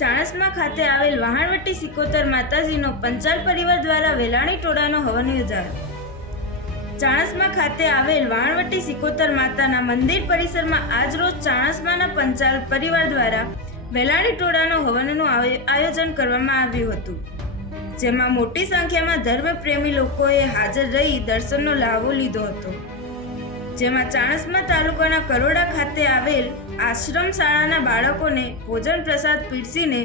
ચાણસ્મા ખાતે આવેલ વહાણવટી સિકોતર માતાજીનો પંચાલ પરિવાર દ્વારા વેલાણી ટોળાનો હવન યોજાયો. ચાણસમા ખાતે આવેલ વાણવટી સિકોતર માતાના મંદિર પરિસરમાં આજરોજ ચાણસમાના પંચાલ પરિવાર દ્વારા વેલાણી ટોળાનો હવનનું આયોજન કરવામાં આવ્યું હતું. જેમાં મોટી સંખ્યામાં ધર્મપ્રેમી લોકોએ હાજર રહી દર્શનનો લાભો લીધો હતો. જેમાં ચાણસ્મા તાલુકાના કરોડા ખાતે આવેલ આશ્રમ શાળાના બાળકોને ભોજન પ્રસાદ પીરસીને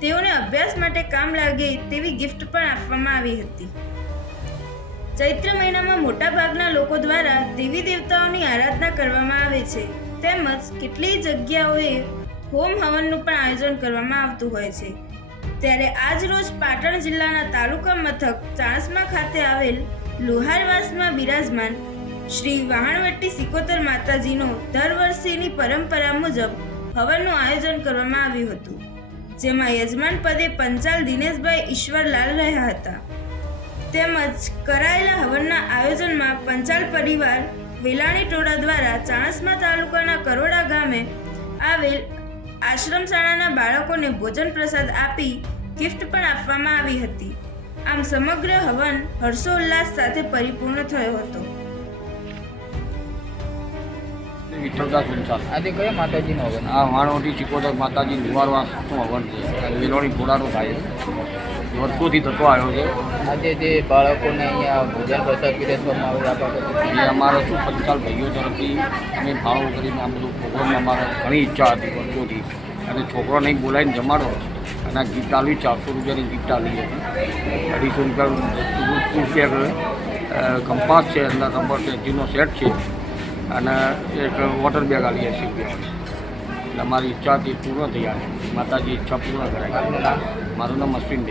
તેઓને અભ્યાસ માટે કામ લાગે તેવી ગિફ્ટ પણ આપવામાં આવી હતી. ચૈત્ર મહિનામાં મોટાભાગના લોકો દ્વારા દેવી દેવતાઓની આરાધના કરવામાં આવે છે. તેમજ કેટલીય જગ્યાઓએ હોમ હવનનું પણ આયોજન કરવામાં આવતું હોય છે. ત્યારે આજ રોજ પાટણ જિલ્લાના તાલુકા મથક ચાણસ્મા ખાતે આવેલ લુહારવાસમાં બિરાજમાન શ્રી વાહણવટ્ટી સિકોતર માતાજીનો દર વર્ષેની પરંપરા મુજબ હવનનું આયોજન કરવામાં આવ્યું હતું, જેમાં યજમાન પદે પંચાલ દિનેશભાઈ ઈશ્વરલાલ રહ્યા હતા. તેમજ કરાયેલા હવનના આયોજનમાં પંચાલ પરિવાર વેલાણી ટોળા દ્વારા ચાણસ્મા તાલુકાના કરોડા ગામે આવેલ આશ્રમ શાળાના બાળકોને ભોજન પ્રસાદ આપી ગિફ્ટ પણ આપવામાં આવી હતી. આમ સમગ્ર હવન હર્ષોલ્લાસ સાથે પરિપૂર્ણ થયો હતો. વિઠ્ઠલદાસ પંચાલ આજે કયા માતાજીનો હવન? આ વાણોટી ચિકોદર માતાજી નિવારવાસનું હવન છે? વેલોણી ઘોડાનો થાય છે. વર્ષોથી થતો આવ્યો છે. આજે જે બાળકોને અહીંયા ભોજન પ્રસાદ પીરસવામાં આવે એ અમારો શું પંચાલ ભાઈઓ તરફથી અમે ફાળો કરીને આ બધું પ્રોગ્રામ અમારે ઘણી ઈચ્છા હતી વર્ષોથી. અને છોકરોને નહીં બોલાવીને જમાડો. અને આ ગીત આવી ચારસો રૂપિયાની ગીત આવી હતી. અઢીસો રૂપિયા કંપાસ છે અંદર નંબર પેન્સિલનો સેટ છે. અને એક વોટર બેગ આવી એસી રૂપિયાની એટલે અમારી ઈચ્છા હતી પૂર્ણ થઈ આવે માતાજી ઈચ્છા પૂર્ણ કરાય મારું નામ અશ્વિન